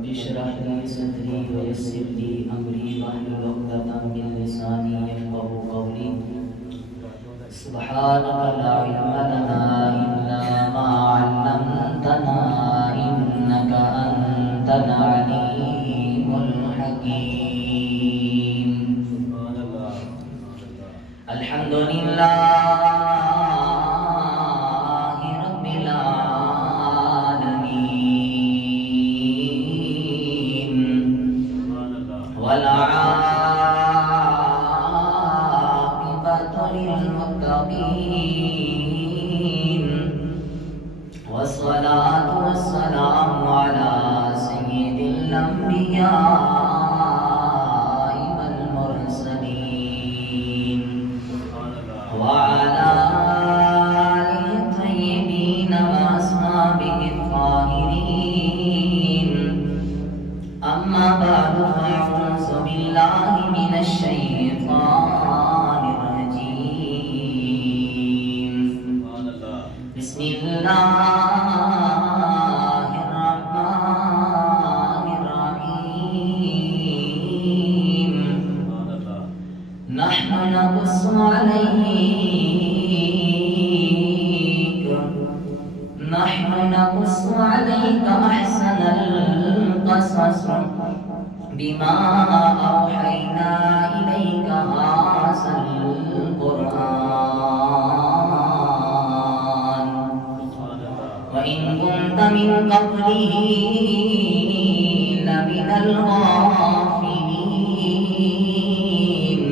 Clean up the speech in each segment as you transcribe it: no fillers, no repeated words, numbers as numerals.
اشرح لي صدري ويسر لي امري واحلل عقدة من لساني يفقهوا قولي سبحانك لا علم لنا الا ما علمتنا انك انت العليم الحكيم. الحمد لله رب العالمين والعاقبة للمتقين والصلاة والسلام على سيد الأنبياء والمرسلين وعلى آله الطيبين وأصحابه الطاهرين. أما بعد فأعوذ بالله من الشيطان الرجيم. بسم الله الرحمن الرحيم. نحن نقص عليك أحسن القصص بما أوحينا إليك هذا القرآن وإن كنت من قبله لمن الغافلين.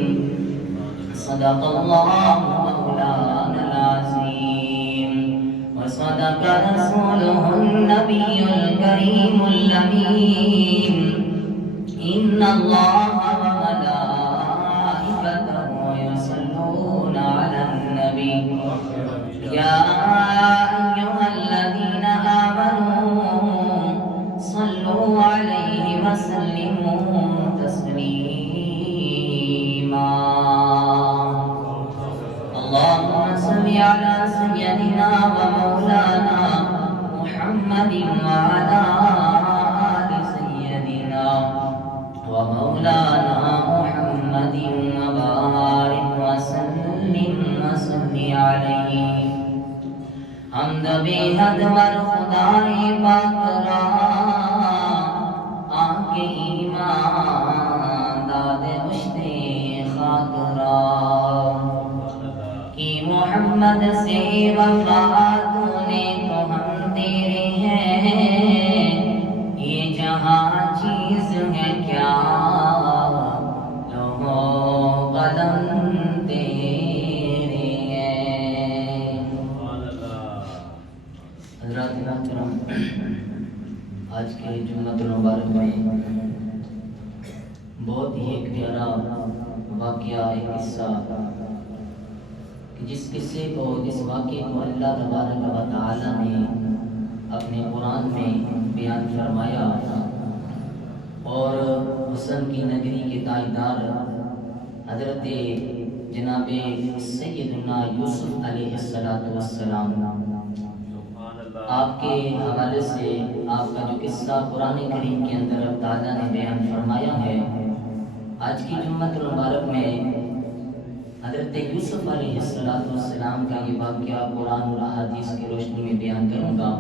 صدق الله مولانا العظيم وصدق رسوله النبي الكريم الأمين. إن الله وملائكته يصلون على النبي يا أيها الذين آمنوا صلوا عليه وسلموا تسليما. اللهم صل على سيدنا ومولانا محمد وعلى آل سيدنا ومولانا محمد وبارك وسلم وصل عليه. حمد بےحد ور خدائے پاک را آنکھ ایمان داد مشتے خاک را کہ محمد سے وفات نے تو ہم تیرے ہیں. یہ جہاں چیز ہے کیا لوگو قدم تیرے ہیں. حضرات محترم، آج کے جمعۃ المبارک میں بہت ہی ایک پیارا واقعہ، ایک قصہ، جس قصے کو، جس واقعے کو اللہ تبارک و تعالی نے اپنے قرآن میں بیان فرمایا اور حسن کی نگری کے تاجدار حضرت جناب سیدنا یوسف علیہ السلام آپ کے حوالے سے آپ کا جو قصہ قرآن کریم کے اندر اب تعالیٰ نے بیان فرمایا ہے، آج کی جمعۃ المبارک میں حضرت یوسف علیہ السلام کا یہ واقعہ قرآن اور احادیث کی روشنی میں بیان کروں گا.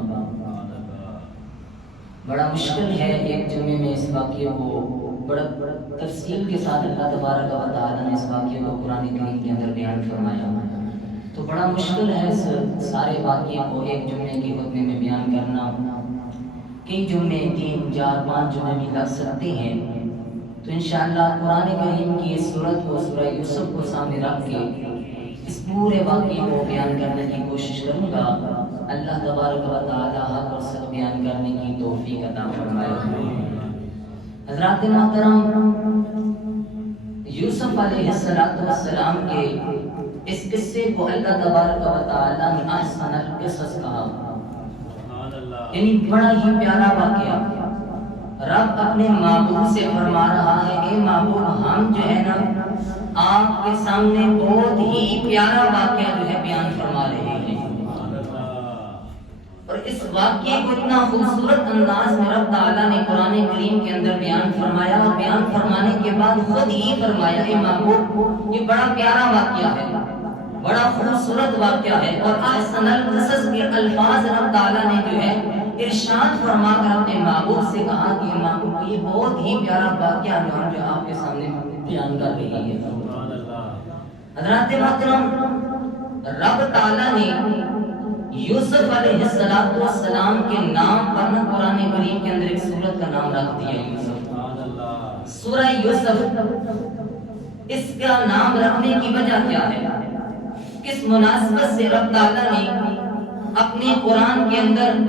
بڑا مشکل ہے ایک جمعے میں اس واقعے کو بڑا تفصیل کے ساتھ اللہ تبارک و تعالیٰ نے اس واقعے کو قرآن کریم کے اندر بیان فرمایا، تو بڑا مشکل ہے اس سارے واقعے کو ایک جمعے کے خطبے میں بیان کرنا. کئی جمعے، 3، 4، 5 جمعے بھی لگ سکتے ہیں. تو انشاءاللہ قرآن کریم کی اس سورت کو، سورہ یوسف کو سامنے رکھ کے اس پورے واقعے کو بیان کرنے کی کوشش کروں گا. اللہ تبارک و تعالی حق اور سچ بیان کرنے کی توفیق عطا فرمائے. حضرات محترم، یوسف علیہ السلام کے اس قصے کو اللہ تبارک و تعالی نے احسن القصص کہا، یعنی بڑا ہی پیارا واقعہ. رب اپنے معبود سے فرما رہا ہے، اے معبود، ہم جو ہے نا آپ کے سامنے بہت ہی پیارا واقعہ جو ہے بیان فرما رہے ہیں. اور اس واقعے کو اتنا خوبصورت انداز میں رب تعالیٰ نے قرآن کریم کے اندر بیان فرمایا، اور بیان فرمانے کے بعد خود ہی فرمایا اے محبوب یہ بڑا پیارا واقعہ ہے، بڑا خوبصورت واقعہ ہے، اور احسن القصص کے الفاظ رب تعالیٰ نے جو ہے ارشاد فرما کر اپنے محبوب سے کہا کہ محبوب یہ بہت ہی پیارا واقعہ ہے جو آپ کے سامنے بیان کر رہی ہے۔ حضرات محترم، رب تعالیٰ نے یوسف علیہ السلام کے نام پر نہ قرآن کریم کے اندر ایک سورت کا نام رکھ دیا یوسف، سورہ یوسف۔ اس کا نام رکھنے کی وجہ کیا ہے؟ کس مناسبت سے رب تعالیٰ نے اپنے قرآن کے اندر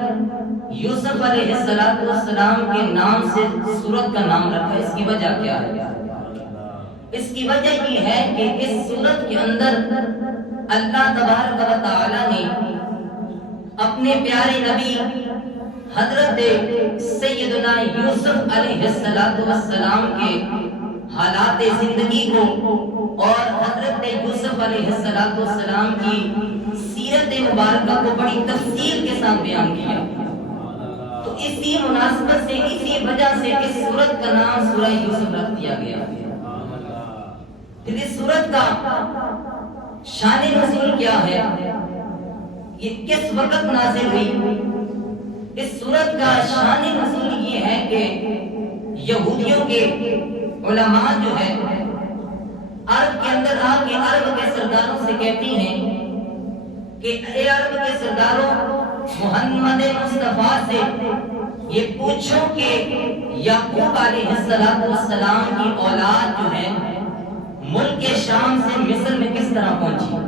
یوسف علیہ السلام کے نام سے سورت کا نام رکھا؟ اس کی وجہ کیا ہے؟ اس کی وجہ یہ ہے کہ اس سورت کے اندر اللہ تبارک و تعالیٰ نے اپنے پیارے نبی حضرت سیدنا یوسف علیہ السلام کے حالات زندگی کو اور حضرت یوسف علیہ السلام کی سیرت مبارکہ کو بڑی تفصیل کے ساتھ بیان کیا۔ تو اسی مناسبت سے، اسی وجہ سے اس سورت کا نام سورہ یوسف رکھ دیا گیا۔ پھر اس سورت کا شان نزول کیا ہے؟ یہ کس وقت نازل ہوئی؟ اس سورت کا شان نزول یہ ہے کہ یہودیوں کے علماء جو ہے عرب کے اندر آ کے عرب کے سرداروں سے کہتی ہیں کہ اے عرب کے سرداروں، محمد مصطفیٰ سے یہ پوچھو کہ یعقوب علیہ السلام کی اولاد جو ہے ملک شام سے مصر میں کس طرح پہنچی؟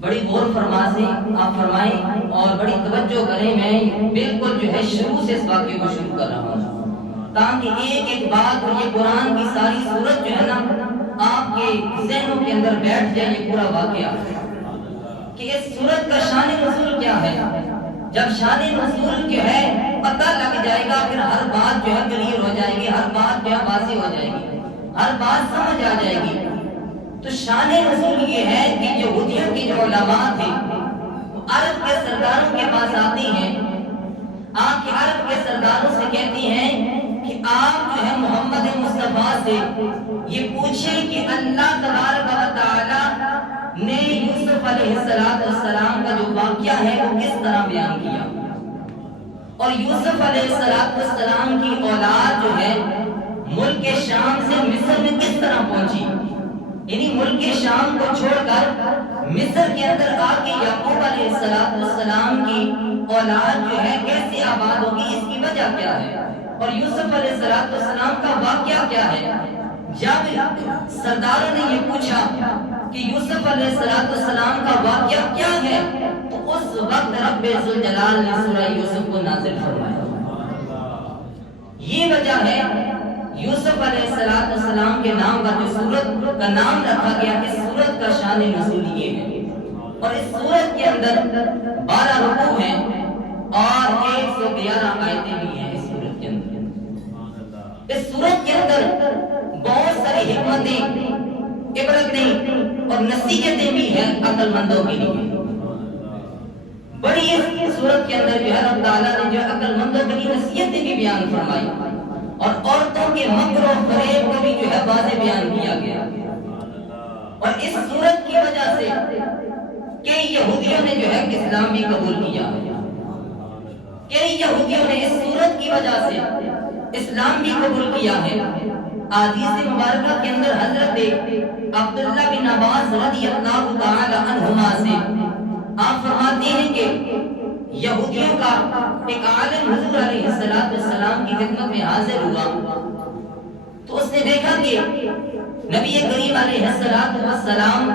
بڑی غور فرمائیں آپ فرمائیں اور بڑی توجہ کریں، میں بالکل جو ہے شروع سے اس واقعے کو شروع کر رہا ہوں تاکہ ایک ایک بات اور یہ قرآن کی ساری صورت جو ہے نا آپ کے ذہنوں کے اندر بیٹھ جائے یہ پورا واقعہ کہ اس صورت کا شان نزول کیا ہے۔ جب شان نزول جو ہے پتہ لگ جائے گا پھر ہر بات جو ہے کلیئر ہو جائے گی، ہر بات جو ہے واضح ہو جائے گی، ہر بات سمجھ آ جائے گی۔ تو شان نزول یہ ہے کہ یہودیوں کی جو علماء تھے وہ عرب کے سرداروں کے پاس آتی ہیں، آ کے عرب کے سرداروں سے کہتی ہیں کہ آپ جو ہے محمد مصطفیٰ سے یہ پوچھیں کہ اللہ تبارک و تعالی نے یوسف علیہ السلام کا جو واقعہ ہے وہ کس طرح بیان کیا، اور یوسف علیہ السلام کی اولاد جو ہے ملک شام سے مصر میں کس طرح پہنچی، یعنی ملک شام کو چھوڑ کر مصر کے اندر آ کے یعقوب علیہ السلام کی اولاد جو ہے کیسے آباد ہوگی، اس کی وجہ کیا ہے، اور یوسف علیہ السلام کا واقعہ کیا ہے۔ جب سرداروں نے یہ پوچھا کہ یوسف علیہ السلام کا واقعہ کیا ہے تو اس وقت رب ذوالجلال نے سورہ یوسف کو نازل فرمایا۔ یہ وجہ ہے یوسف علیہ السلام کے نام پر جو سورت کا نام رکھا گیا، اس سورت کا شان نزول یہ ہے، اور اس سورت کے اندر 12 رکوع ہیں اور 111 آیتیں بھی ہیں۔ اس سورت کے اندر اس سورت کے اندر بہت ساری حکمتیں، عبرتیں اور نصیحتیں بھی ہیں عقل مندوں کے لیے۔ بڑی اس سورت کے اندر جو ہے رب تعالیٰ نے جو عقل مندوں کے لیے نصیحتیں بھی بیان فرمائی، اور عورتوں کے مکر و فریب کو بھی جو ہے واضح بیان کیا گیا۔ اور اس سورت کی وجہ سے کئی یہودیوں نے جو ہے اسلام بھی قبول کیا، کئی یہودیوں نے اس سورت کی وجہ سے اسلام بھی قبول کیا ہے۔ احادیث مبارکہ کے اندر حضرت عبداللہ بن عباس رضی اللہ تعالی عنہما سے آپ فرماتے ہیں کہ یہودیوں کا ایک عالم حضور علیہ السلام کی خدمت میں حاضر ہوا تو اس نے دیکھا کہ نبی کریم علیہ السلام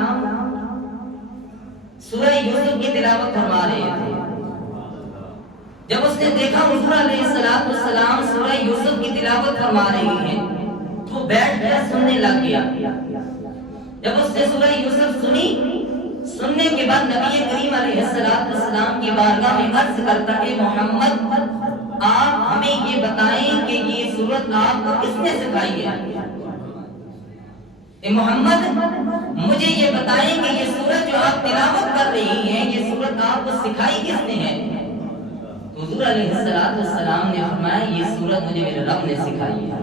سورہ یوسف کی تلاوت فرما رہے تھے۔ جب اس نے دیکھا حضور علیہ السلام سورہ یوسف کی تلاوت فرما رہی ہیں تو بیٹھ کر سننے لگ گیا۔ جب اس نے سورہ یوسف سننے کے بعد نبی کریم علیہ السلام کی بارگاہ میں عرض کرتا ہے محمد آپ ہمیں یہ بتائیں کہ یہ سورت آپ کو کس نے سکھائی ہے۔ اے محمد مجھے یہ بتائیں کہ یہ سورت جو آپ تلاوت کر رہی ہیں یہ سورت آپ کو سکھائی کس نے ہے؟ حضور علیہ السلام نے فرمایا یہ سورت مجھے میرے رب نے سکھائی ہے۔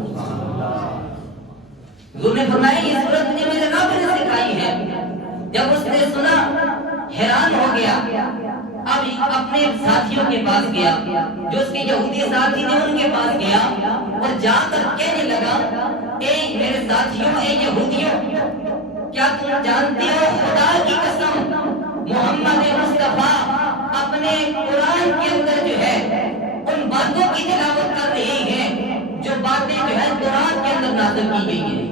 حضور نے فرمایا یہ سورت مجھے میرے رب نے سکھائی ہے۔ جب اس نے سنا حیران ہو گیا، اب اپنے ساتھیوں کے پاس گیا، جو اس کے یہودی ساتھی تھے ان کے پاس گیا اور جا کر کہنے لگا اے میرے ساتھیوں، اے یہودیوں، کیا تم جانتے ہو خدا کی قسم محمد مصطفیٰ اپنے قرآن کے اندر جو ہے ان باتوں کی تلاوت کر رہی ہے جو باتیں جو ہے قرآن کے اندر نازل کی گئی ہیں۔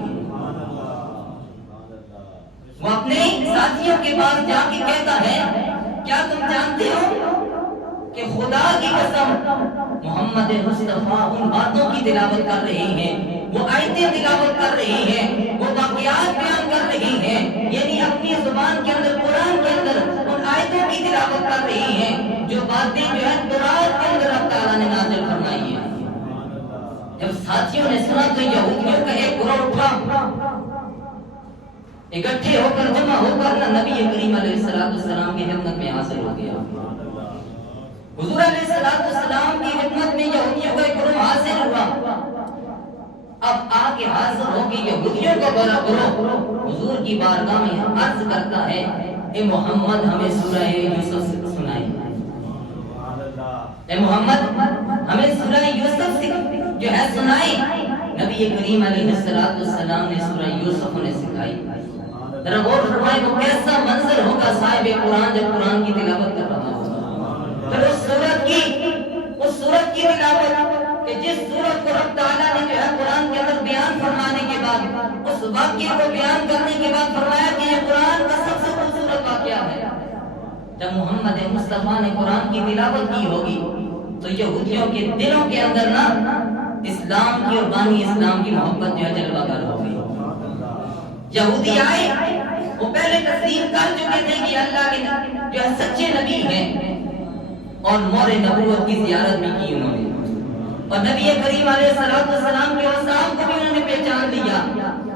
وہ اپنے ساتھیوں کے پاس جا کے کہتا ہے کیا تم جانتے ہو کہ خدا کی قسم محمد مصطفیٰ ان باتوں کی تلاوت کر رہی ہیں، وہ آیتیں تلاوت کر رہی ہیں، وہ واقعات بیان کر رہی ہیں، یعنی اپنی زبان کے اندر قرآن کے اندر ان آیتوں کی تلاوت کر رہی ہیں جو باتیں جو ہے قرآن کے اندر اللہ تعالیٰ نے نازل فرمائی ہیں۔ جب ساتھیوں نے سنا تو یہودیوں کا ایک گروہ اٹھا، اکٹھے ہو کر جمع ہو کر نبی کریم علیہ السلام کی خدمت میں حاضر ہو گیا۔ حضور علیہ السلام کی خدمت میں یہودیوں کا ایک گروہ حاضر ہوا۔ اب آ کے حاضر ہو کے یہودیوں کا بڑا گروہ حضور کی بارگاہ میں عرض کرتا ہے اے محمد ہمیں سورہ یوسف سنائیں، اے محمد ہمیں سورہ یوسف جو ہے سنائیں۔ نبی کریم علیہ السلام نے سورہ یوسف انہیں سکھائی۔ ذرا غور فرمائیں وہ کیسا منظر ہوگا صاحب قرآن جب قرآن کی تلاوت کر رہا ہوگا۔ پھر اس سورت کی تلاوت کہ جس سورت کو رب تعالیٰ نے جو ہے قرآن کے اندر بیان فرمانے کے بعد اس واقعے کو بیان کرنے کے بعد فرمایا کہ یہ قرآن کا سب سے خوبصورت واقعہ ہے۔ جب محمد مصطفیٰ نے قرآن کی تلاوت کی ہوگی تو یہودیوں کے دلوں کے اندر نا اسلام کی اور بانی اسلام کی محبت جو ہے جلوہ گر ہو گئی۔ یہودی آئے، وہ پہلے تسلیم کر چکے تھے کہ اللہ کے جو ہے سچے نبی ہیں اور مور نبوت کی زیارت بھی کی انہوں نے، اور نبی کریم علیہ السلام کے اوصاف کو بھی انہوں نے پہچان لیا،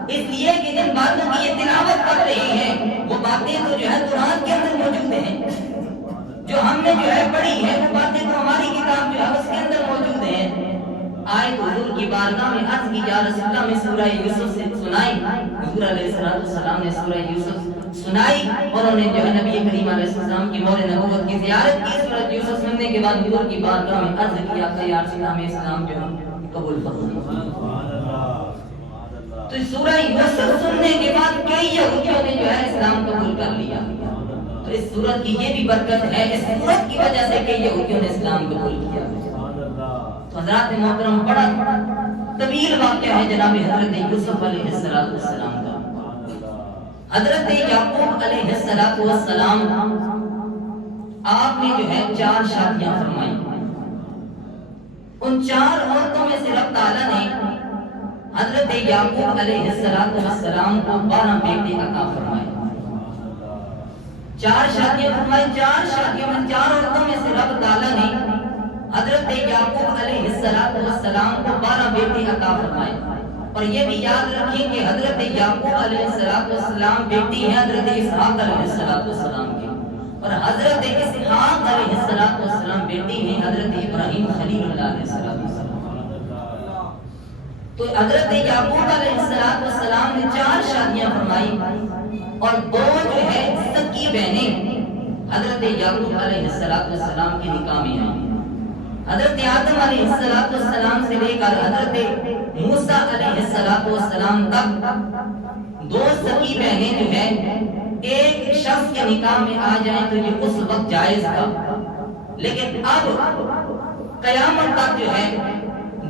اس لیے کہ جن باتوں کی یہ تلاوت کر رہے ہیں وہ باتیں تو جو ہے قرآن کے اندر موجود ہیں، جو ہم نے جو ہے پڑھی ہے وہ باتیں تو ہماری کتاب جو ہے اس کے اندر موجود ہیں۔ آئے حضور کی بارگاہ میں عرض کی یا رسول اللہ میں سورہ یوسف سے سنائی۔ حضور علیہ السلام نے سورہ یوسف سنائی اور انہیں جو ہے نبی کریم علیہ السلام کی مور نبوت کی زیارت کی۔ سورہ یوسف سننے کے بعد حضور کی بارگاہ میں عرض کیا کہ یا رسول اللہ میں اسلام جو ہے قبول فرمائیں۔ تو سورہ یوسف سننے کے بعد کئی یہودیوں نے جو ہے اسلام قبول کر لیا۔ تو اس سورت کی یہ بھی برکت ہے، اس سورت کی وجہ سے کئی یہودیوں نے اسلام قبول کیا۔ حضرات محترم بڑا طویل واقعہ ہے جناب حضرت یوسف علیہ السلام کا۔ حضرت یعقوب علیہ السلام آپ نے جو ہے 4 شادیاں فرمائی، ان 4 عورتوں میں سے رب تعالیٰ نے حضرت یعقوب علیہ السلام کو 12 بیٹے عطا فرمائے۔ 4 شادیاں فرمائی، 4 شادیوں میں 4 عورتوں میں سے رب تعالیٰ نے حضرت یعقوب علیہ السلام کو 12 بیٹے عطا فرمائے۔ اور یہ بھی یاد رکھیں کہ حضرت یعقوب علیہ السلام بیٹی ہے حضرت اسحاق علیہ السلام کی، اور حضرت اسحاق علیہ السلام بیٹی ہے حضرت ابراہیم خلیل اللہ علیہ السلام۔ تو حضرت یعقوب علیہ السلام نے 4 شادیاں فرمائی اور 2 جو ہے سکی بہنیں حضرت یعقوب علیہ السلام کے نکاح میں آئیں۔ حضرت آدم علیہ السلام سے لے کر حضرت موسیٰ علیہ السلام تک 2 سکی بہنیں جو ہیں ایک شخص کے نکاح میں آ جائیں تو یہ اس وقت جائز تھا، لیکن اب قیامت تک جو ہے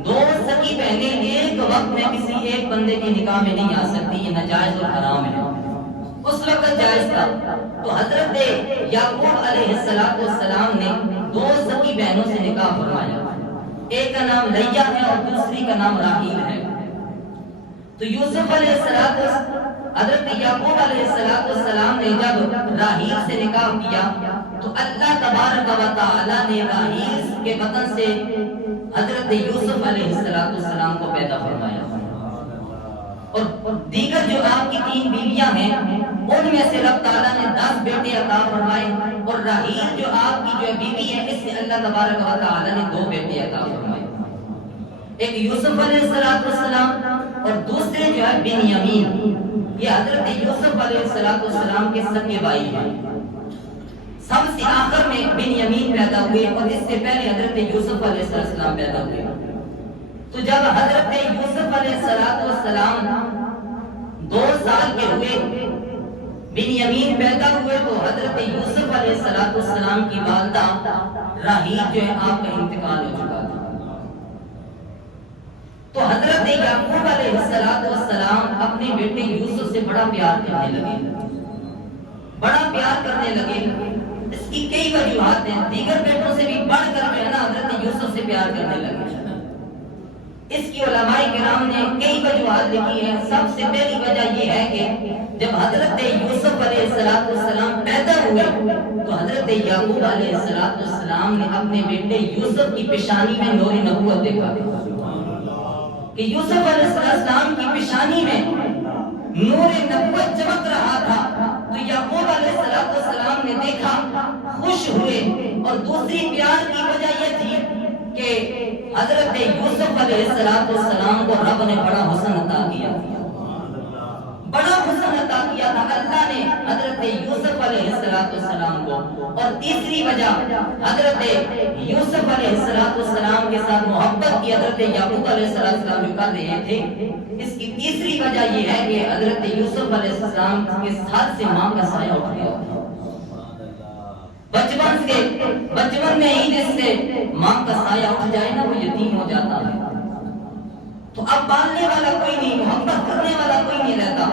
2 سکی بہنیں ایک وقت میں کسی ایک بندے کے نکاح میں نہیں آ سکتی، یہ ناجائز اور حرام ہے۔ اس وقت جائز تھا تو حضرت یعقوب علیہ السلام نے 2 سکی بہنوں سے نکاح فرمایا، ایک کا نام لیا ہے اور دوسری کا نام راحیل ہے۔ تو یوسف علیہ حضرت یعقوب علیہ السلام نے جب راحیل سے نکاح کیا تو اللہ تبارک و تعالی نے راحیل کے بطن سے حضرت یوسف علیہ السلام کو پیدا فرمایا، اور دیگر جو آپ کی 3 بیویاں ہیں ان میں سے رب تعالیٰ نے 10 بیٹے عطا فرمائے، اور راہیل جو آپ کی جو بیوی ہے اس سے اللہ تبارک و تعالیٰ نے 2 بیٹے عطا فرمائے، ایک یوسف علیہ السلام اور دوسرے جو ہے بنیامین۔ یہ حضرت یوسف علیہ السلام کے سگے بھائی ہیں۔ سب سے آخر میں بنیامین پیدا ہوئے اور اس سے پہلے حضرت یوسف علیہ السلام پیدا ہوئے۔ تو جب حضرت یوسف علیہ السلام 2 سال کے ہوئے، بنیامین پیدا ہوئے، تو حضرت یوسف علیہ السلام کی والدہ راہیل جو ہے آپ کا انتقال ہو چکا تھا۔ تو حضرت یعقوب علیہ السلام اپنے بیٹے یوسف سے بڑا پیار کرنے لگے۔ اس کی کئی وجوہات ہیں، دیگر بیٹوں سے بھی بڑھ کر جو ہے نا حضرت یوسف سے پیار کرنے لگے۔ اس کی علماء کرام نے کئی وجوہات لکھی ہیں۔ سب سے پہلی وجہ یہ ہے کہ جب حضرت یوسف علیہ السلام پیدا ہوئے تو حضرت یعقوب علیہ السلام نے اپنے بیٹے یوسف کی پیشانی میں نور نبوت دیکھا کہ یوسف علیہ السلام کی پیشانی میں نور نبوت چمک رہا تھا۔ تو یعقوب علیہ السلام نے دیکھا، خوش ہوئے، اور دوسری پیار کی وجہ یہ تھی کہ حضرت یوسف علیہ السلام کو رب نے بڑا حسن عطا کیا تھا اللہ نے حضرت یوسف علیہ السلام کو۔ اور تیسری وجہ حضرت یوسف علیہ السلام کے ساتھ محبت کی حضرت یعقوب علیہ السلام جو کر رہے تھے، اس کی تیسری وجہ یہ ہے کہ حضرت یوسف علیہ السلام کے ساتھ سے ماں کا سایہ اٹھ گیا تھا۔ بچپن میں ہی جس سے ماں کا سایہ اٹھ جائے نا وہ یتیم ہو جاتا ہے، تو اب پالنے والا کوئی نہیں، محبت کرنے والا کوئی نہیں رہتا۔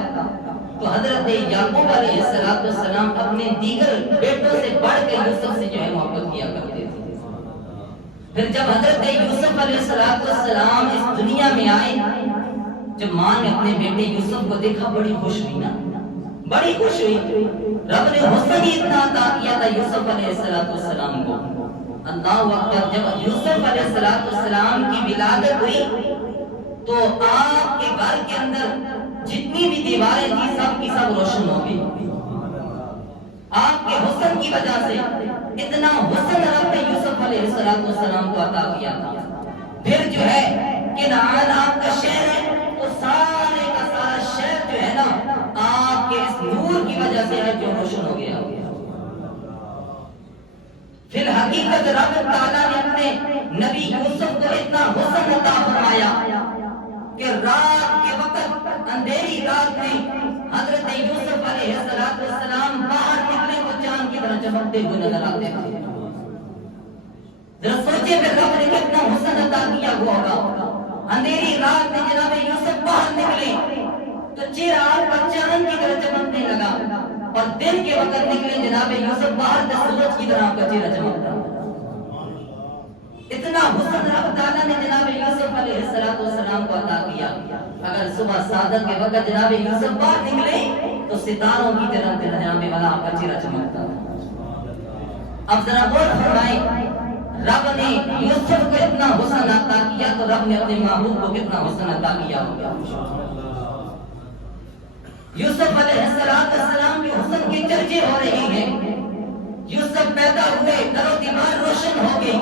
تو حضرت یعقوب علیہ السلام اپنے دیگر بیٹوں سے بڑھ کے یوسف سے جو ہے محبت کیا کرتے تھے۔ پھر جب حضرت یوسف علیہ السلام اس دنیا میں آئے، جب ماں نے اپنے بیٹے یوسف کو دیکھا بڑی خوش ہوئی۔ رب نے حسن ہی اتنا عطا کیا تھا یوسف علیہ السلام کو۔ اللہ اکبر، جب یوسف علیہ السلام کی ولادت ہوئی تو آپ کے گھر کے اندر جتنی بھی دیواریں تھیں سب کی سب روشن ہو گئی۔ آپ کے حسن کی وجہ سے اتنا حسن رب نے یوسف علیہ السلام کو عطا کیا تھا۔ پھر جو ہے کنعان آپ کا شہر ہے، تو سارے کا سارا شہر جو ہے نا آپ کے اس نور کی وجہ سے ہے جو روشن ہو گیا۔ پھر حقیقت رب تعالیٰ نے اپنے نبی یوسف کو اتنا حسن عطا فرمایا کہ رات کے وقت اندھیری رات میں حضرت یوسف علیہ السلام باہر نکلے تو چاند کی طرح چمکتے ہوئے نظر آتے تھے۔ ذرا سوچے پھر رب نے کتنا حسن عطا کیا ہوگا۔ اندھیری رات میں جناب یوسف باہر نکلے تو چہرہ آپ کا چاند کی طرح چمکنے لگا، اور دن کے وقت نکلے جناب یوسف باہر تو سورج کی طرح آپ کا چہرہ چمکتا۔ اتنا حسن رب تعالیٰ نے جناب یوسف علیہ السلام کو عطا کیا۔ اگر صبح سعادت کے وقت جناب یوسف باہر نکلے تو ستاروں کی طرح جناب والا آپ کا چہرہ چمکتا تھا۔ اب ذرا غور فرمائیں، رب نے یوسف کو اتنا حسن عطا کیا تو رب نے اپنے محبوب کو کتنا حسن عطا کیا ہوگا۔ یوسف علیہ السلام کے حسن کے چرچے ہو رہے ہیں۔ یوسف پیدا ہوئے در و دیوار روشن ہو گئی،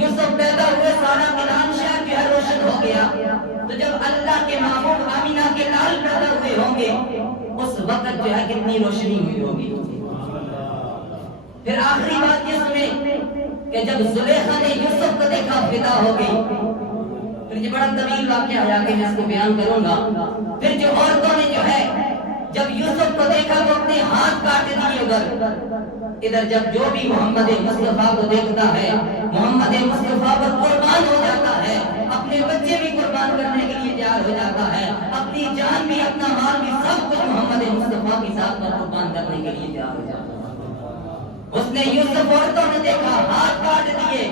یوسف پیدا ہوئے سارا کنعان شہر جو ہے روشن ہو گیا۔ تو جب اللہ کے محبوب آمینہ کے لال پیدا ہوئے ہوں گے اس وقت جو ہے کتنی روشنی ہوئی ہوگی۔ پھر آخری بات یہ سنیں کہ جب زلیخا نے یوسف کو دیکھا فدا ہو گئی۔ پھر یہ بڑا طویل واقعہ ہے کہ میں اس کو بیان کروں گا۔ پھر جو عورتوں نے جو ہے جب یوسف کو دیکھا تو اپنے ہاتھ کاٹ دیے۔ ادھر جب جو بھی محمد مصطفیٰ کو دیکھتا ہے محمد مصطفیٰ پر قربان ہو جاتا ہے، اپنے بچے بھی قربان کرنے کے لیے تیار ہو جاتا ہے، اپنی جان بھی اپنا مال بھی سب کچھ محمد مصطفیٰ کی ذات پر قربان کرنے کے لیے تیار ہو جاتا ہے۔ اس نے یوسف عورتوں نے دیکھا ہاتھ کاٹ دیے۔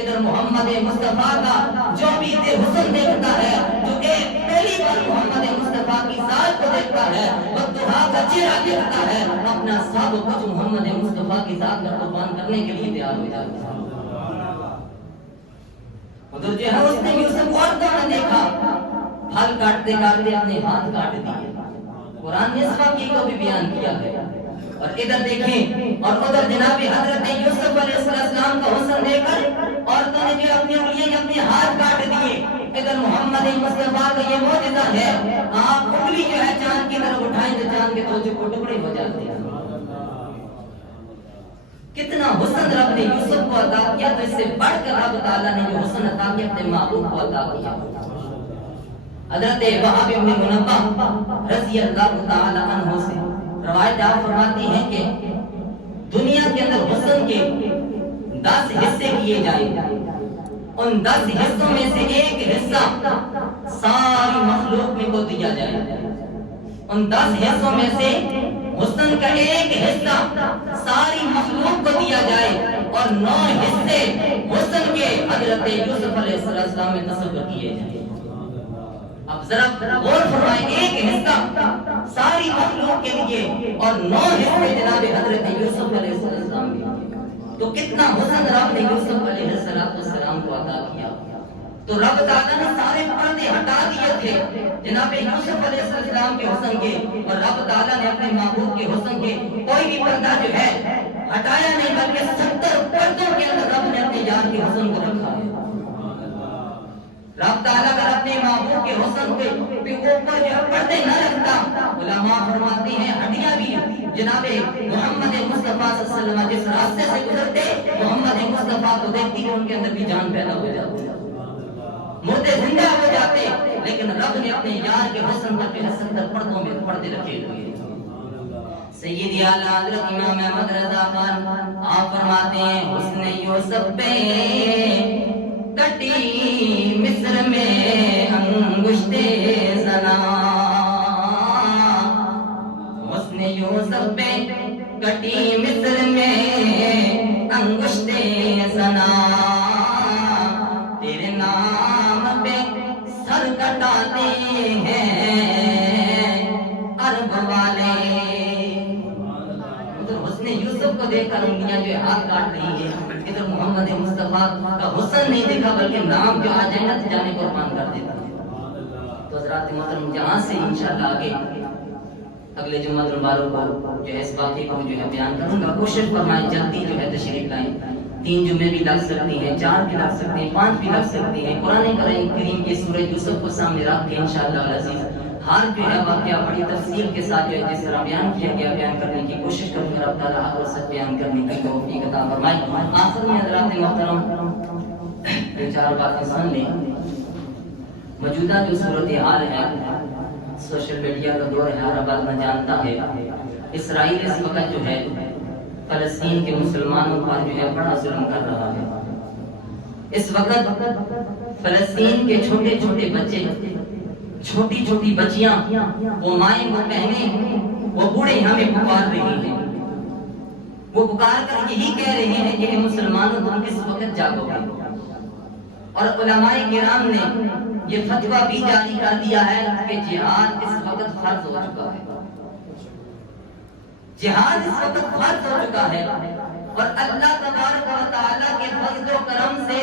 ادھر محمد مصطفیٰ کا جو بھی حسن دیکھتا ہے، جو ایک پہلی بار محمد مصطفیٰ کی ذات کو دیکھتا ہے، وقتہا کا چہرہ دیکھتا ہے، اپنا سب کچھ محمد مصطفیٰ کی ذات پر قربان کرنے کے لیے تیار ہو جاتا ہے۔ ادھر جو ہے اس نے یوسف عورتوں نے دیکھا پھل کاٹتے کاٹتے اپنے ہاتھ کاٹ دیے۔ قرآن نے اس واقعے کو بھی بیان کیا ہے. اور ادھر دیکھیں اور ادھر جناب حضرت یوسف علیہ السلام کا حسن دے کر عورتوں نے جو اپنی انگلیاں اپنے ہاتھ کاٹ دیے. ادھر محمد مصطفیٰ کا یہ معجزہ ہے. آپ انگلی جو ہے چاند کی طرف اٹھائیں تو چاند کے دو ٹکڑے ہو جاتے ہیں. کتنا حسن رب نے یوسف کو عطا کیا, تو اس سے بڑھ کر رب تعالیٰ نے جو حسن عطا کیا اپنے محبوب کو عطا کیا. حضرت وہاب بن منبہ رضی اللہ تعالی عنہ سے روایت آپ فرماتی ہیں کہ دنیا کے اندر حسن کے 10 حصے کیے جائیں, ان 10 حصوں میں سے ایک حصہ ساری مخلوق میں کو دیا جائے. ان 10 حصوں میں سے حسن کا ایک حصہ ساری مخلوق کو دیا جائے اور 9 حصے حسن کے حضرت یوسف علیہ السلام میں تصور کیے جائیں. اب ذرا غور فرمائیں, ایک حصہ ساری مخلوق کے لیے اور 9 حصے جناب حضرت یوسف علیہ السلام کے لیے. تو کتنا حسن رب نے یوسف علیہ السلام کو عطا کیا. تو رب تعالیٰ نے سارے پردے ہٹا دیے تھے جناب یوسف علیہ السلام کے حسن کے, اور رب تعالیٰ نے اپنے محبوب کے حسن کے کوئی بھی پردہ جو ہے ہٹایا نہیں, بلکہ 70 پردوں کے اندر رب نے اپنے یار کے حسن کو رکھا ہے. رب تعالیٰ اگر اپنے محبوب کے حسن کے اوپر جو پردے نہ رکھتا, علماء فرماتے ہیں ہڈیاں بھی جناب محمد مصطفیٰ صلی اللہ علیہ وسلم جس راستے سے گزرتے محمد مصطفیٰ کو دیکھتی ان کے اندر بھی جان پیدا ہو جاتی, مردے زندہ ہو جاتے. لیکن رب نے اپنے یار کے حسن پر 70 پردوں میں پردے رکھے ہوئے. سیدی اعلی حضرت امام احمد رضا خان آپ فرماتے ہیں حسن یوسف پہ کٹی مصر میں انگشتے زنا, حسن یوسف پہ کٹی مصر میں انگشتے زنا, تیرے نام پہ سر کٹاتے ہیں عرب والے. حسن یوسف کو دیکھ کر انگلیاں جو ہاتھ کاٹ رہی ہے, ادھر محمد مصطفیٰ کا حسن نہیں دیکھا بلکہ نام جو آ جائے نا جانے قربان کر دیتا ہے. تو حضرات محترم جہاں سے انشاءاللہ آگے اگلے جمعہ مبارک کو جو ہے اس واقعے کو جو ہے بیان کروں گا. کوشش فرمائیں جلدی جو ہے تشریف لائیں. 3 جمعے بھی لگ سکتی ہیں, 4 بھی لگ سکتی ہیں, 5 بھی لگ سکتی ہیں. قرآن کریم کی سورہ یوسف کو سامنے رکھ کے انشاءاللہ العزیز ہر جو ہے واقعہ بڑی تفصیل کے ساتھ جو ہے جس طرح بیان کیا گیا بیان کرنے کی کوشش کروں گا. رب تعالیٰ حق و سچ بیان کرنے کی توفیق عطا فرمائے. آخر میں حضرات محترم 4 باتیں سن لیں. موجودہ جو صورتحال ہے, سوشل میڈیا کا دور ہے, ہر آدمی جانتا ہے. اسرائیل اس وقت جو ہے فلسطین کے مسلمانوں پر جو ہے بڑا ظلم کر رہا ہے. اس وقت فلسطین کے چھوٹے چھوٹے بچے, چھوٹی چھوٹی بچیاں, وہ مائیں وہ بہنیں, وہ بوڑھے ہمیں پکار رہے ہیں. وہ پکار کر یہی کہہ رہے ہیں کہ مسلمانوں تم کس وقت جاگو گے. اور علماء کرام نے یہ فتویٰ بھی جاری کر دیا ہے کہ جہاد اس وقت فرض ہو چکا ہے. جہاد اس وقت فرض ہو چکا ہے, اور اللہ تبارک و تعالیٰ کے فضل و کرم سے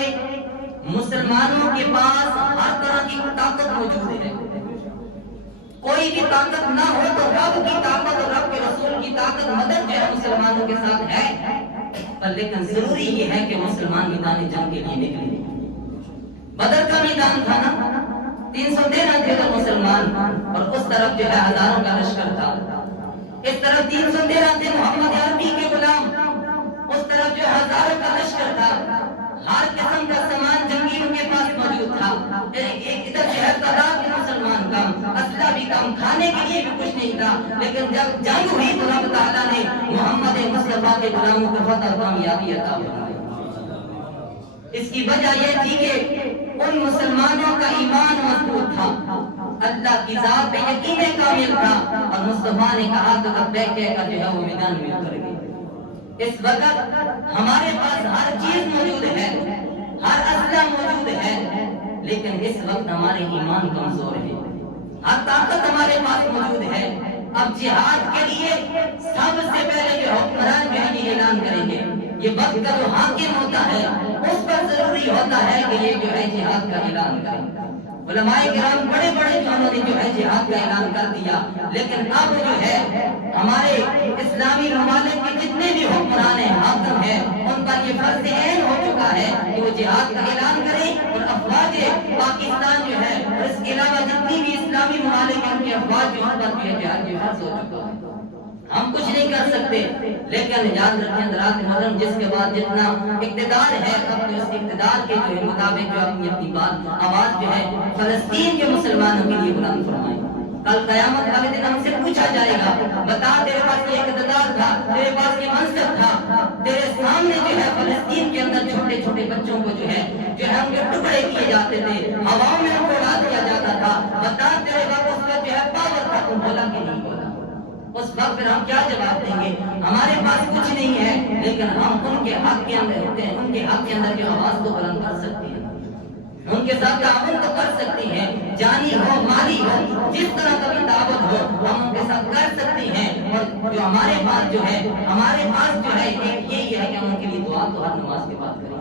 مسلمانوں کے پاس ہر طرح کی طاقت موجود ہے. کوئی بھی طاقت نہ ہو تو رب کی طاقت اور رب کے رسول کی طاقت مدد جو ہے مسلمانوں کے ساتھ ہے. پر لیکن ضروری یہ ہے کہ مسلمان میدان جنگ کے لیے نکلیں. بدر کا میدان تھا نا, 313 تھے تو مسلمان, اور اس طرف جو ہے ہزاروں کا لشکر تھا. اس طرف 313 تھے محمد عربی کے غلام, اس طرف جو ہزاروں کا لشکر تھا. ہر قسم کا سامان جنگی ان کے پاس موجود تھا. ادھر جو ہے تعداد کے مسلمان کم, اسلحہ بھی کم, کھانے کے لیے بھی کچھ نہیں تھا. لیکن جب جنگ ہوئی تو رب تعالیٰ نے محمد مصطفیٰ کے غلاموں کو فتح اور کامیابی عطا فرمائی. اس کی وجہ یہ تھی کہ ان مسلمانوں کا ایمان مضبوط تھا, اللہ کی ذات پہ یقین کامل تھا, اور مصطفیٰ نے کہا تو لبیک کہہ کر جو ہے وہ میدان میں اتر گئے. اس وقت ہمارے پاس ہر چیز موجود ہے, ہر اسلحہ موجود ہے, لیکن اس وقت ہمارے ایمان کمزور ہے. ہر طاقت ہمارے پاس موجود ہے. اب جہاد کے لیے سب سے پہلے جو حکمران جو ہے یہ اعلان کریں گے. یہ وقت کا جو حاکم ہوتا ہے اس پر ضروری ہوتا ہے کہ یہ جو ہے جہاد کا اعلان کریں. علماء کرام بڑے بڑے انہوں نے جو ہے جہاد کا اعلان کر دیا، لیکن اب جو ہے ہمارے اسلامی ممالک کے جتنے بھی حکمران حاکم ہیں ان پر یہ فرض عین ہو چکا ہے کہ وہ جہاد کا اعلان کریں، اور افواج پاکستان جو ہے اور اس کے علاوہ جتنی بھی اسلامی ممالک ہیں ان کے افواج جو ان پر بھی جہاد فرض ہو چکا ہے۔ ہم کچھ نہیں کر سکتے، لیکن یاد رکھیں حضرات محترم، جس کے بعد جتنا اقتدار ہے اب تو اس اقتدار کے جو مطابق جو اپنی بات آواز جو ہے فلسطین کے مسلمانوں کے لیے بلند فرمائیں۔ کل قیامت والے دن ہم سے پوچھا جائے گا، بتا تیرے پاس یہ اقتدار تھا، تیرے پاس یہ منصب تھا، تیرے سامنے جو ہے فلسطین کے اندر چھوٹے چھوٹے بچوں کو جو ہے ان کے ٹکڑے کیے جاتے تھے، ہواؤں میں ان کو اڑا دیا جاتا تھا، بتا تیرے پاس اس کا جو ہے پاور تھا، تم بولا کہ نہیں بولا؟ اس وقت پھر ہم کیا جواب دیں گے؟ ہمارے پاس کچھ نہیں ہے، لیکن ہم ان کے حق کے اندر ہوتے ہیں، ان کے حق کے اندر جو آواز تو بلند کر سکتے ہیں، ان کے ساتھ تعاون تو کر سکتے ہیں، جانی ہو مالی ہو جس طرح کا بھی تعاون ہو ہم ان کے ساتھ کر سکتے ہیں۔ اور جو ہمارے پاس جو ہے ایک یہی ہے کہ ہم ان کے لیے دعا تو ہر نماز کے بعد کریں،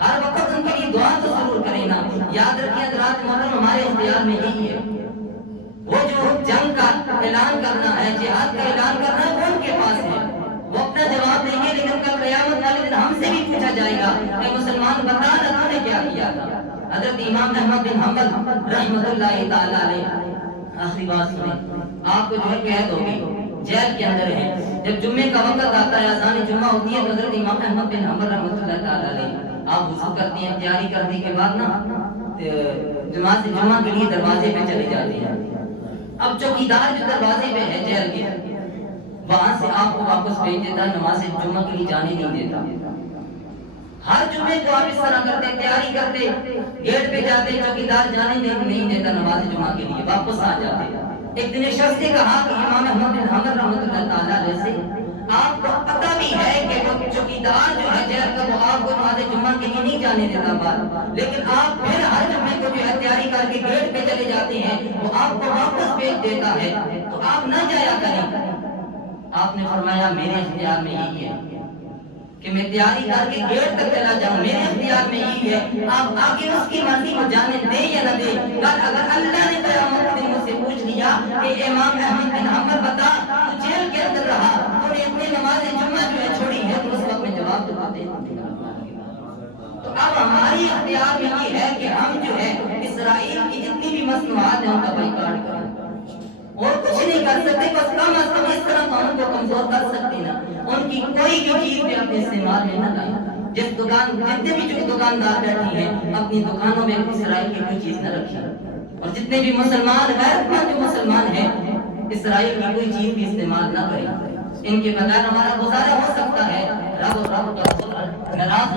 ہر وقت ان کے لیے دعا تو ضرور کریں نا۔ یاد رکھیں حضرات محترم، ہمارے اختیار میں یہی ہے، وہ جو جنگ کا اعلان کرنا ہے، جہاد کا اعلان کرنا ہے، وہ ان کے پاس ہے، وہ اپنا جواب دیں گے، لیکن کل قیامت والے دن ہم سے بھی پوچھا جائے گا کہ مسلمان بتا نہ نے کیا کیا تھا۔ حضرت امام احمد بن حنبل رحمۃ اللہ تعالی علیہ آخری بات سنیں، آپ کو جو ہے قید ہوگی، جیل کے اندر ہے، جب جمعے کا وقت آتا ہے، اذان جمعہ ہوتی ہے، حضرت امام احمد بن حنبل رحمۃ اللہ تعالی علیہ آپ وضو کرتے ہیں، تیاری کرنے کے بعد نا جماعت جمعہ کے لیے دروازے پہ چلے جاتے ہیں۔ اب چوکیدار جو دروازے پہ ہے جیل کے، وہاں سے آپ کو واپس بھیج دیتا، نماز جمعہ کے لیے جانے نہیں دیتا۔ ہر جمعے کو آپ اس طرح کرتے، تیاری کرتے، گیٹ پہ جاتے، چوکیدار جانے نہیں دیتا نماز جمعہ کے لیے، واپس آ جاتے۔ ایک دن شخص نے کہا کہ امام احمد بن حنبل رحمۃ اللہ تعالی علیہ سے آپ کو پتہ بھی ہے کہ وہ چوکیدار جو ہے جیل کا، وہ آپ کو نماز جمعہ کے لیے نہیں جانے دیتا بات، لیکن آپ پھر ہر جمعے کو جو ہے تیاری کر کے گیٹ پہ چلے جاتے ہیں، وہ آپ کو واپس بھیج دیتا ہے، تو آپ نہ جایا کریں۔ آپ نے فرمایا میرے اختیار میں یہی ہے کہ میں تیاری کر کے گیٹ تک چلا جاؤں، میرے اختیار میں یہی ہے، آپ آگے اس کی مرضی کو جانے دیں یا نہ دیں۔ اگر اللہ نے قیامت کے دن مجھ سے پوچھ لیا کہ امام احمد بن حنبل بتا تو جیل کے اندر رہا، تو نے اپنی نماز جمعہ جو ہے چھوڑی ہے، تو اس وقت میں جواب تو دے دوں۔ تو اب ہماری اختیار میں یہ ہے کہ ہم جو ہے اسرائیل کی جتنی بھی مصنوعات ہیں ان کا بائیکاٹ کریں، اور کچھ نہیں کر سکتے، بس کم از کم اس طرح ان کو کمزور کر سکتے نا، ان کی کوئی بھی چیز بھی اپنے استعمال میں نہ لائیں۔ جتنے بھی جو دکاندار بیٹھی ہیں اپنی دکانوں میں اسرائیل کی کوئی چیز نہ رکھیں، اور جتنے بھی مسلمان غیر جو مسلمان ہیں اسرائیل کی کوئی چیز بھی استعمال نہ کریں، ان کے بغیر ہمارا گزارا ہو سکتا ہے۔ رب ناراض